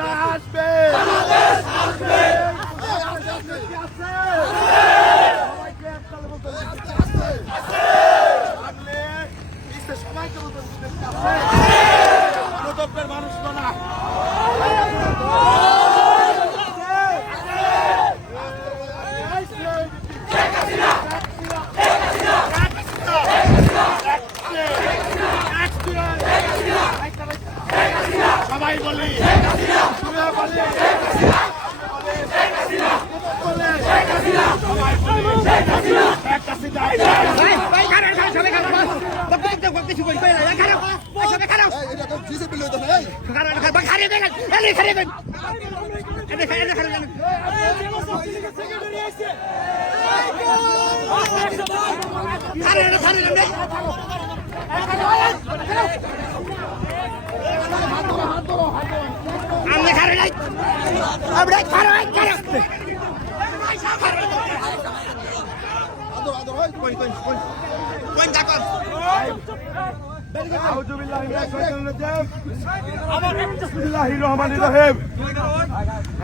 হাসিনা আসবে। গণতন্ত্রের মানুষ না সবাই বলি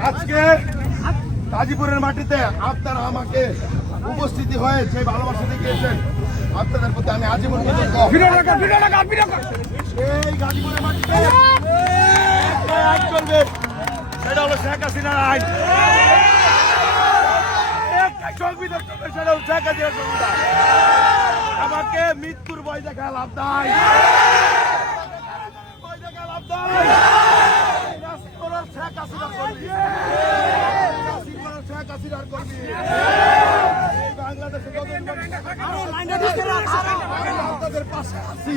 আজকে গাজীপুরের মাটিতে আপনারা আমাকে উপস্থিতি হয়ে যে ভালোবাসা দেখিয়েছেন আপনাদের প্রতি আমি আজীবন এই গাজীপুরের মাটিতে আইন চলবে, সেটা হলো শেখ হাসিনার আইন। সংবিধান চলবে, সেটা হলো শেখ হাসিনার সংবিধান। আমাকে মৃত্যুর ভয় দেখা লাভ নাই, ভয় দেখা লাভ নাই। শেখ হাসিনার কর্মী, শেখ হাসিনার কর্মী এই বাংলাদেশে আপনাদের পাশে আছি।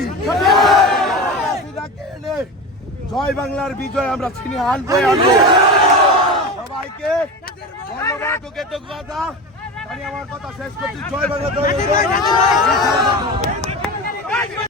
জয় বাংলার বিজয় আমরা ছিনি আনবো। সবাইকে ধন্যবাদ ও কৃতজ্ঞতা। আমি আমার কথা শেষ করছি। জয় বাংলা, জয়।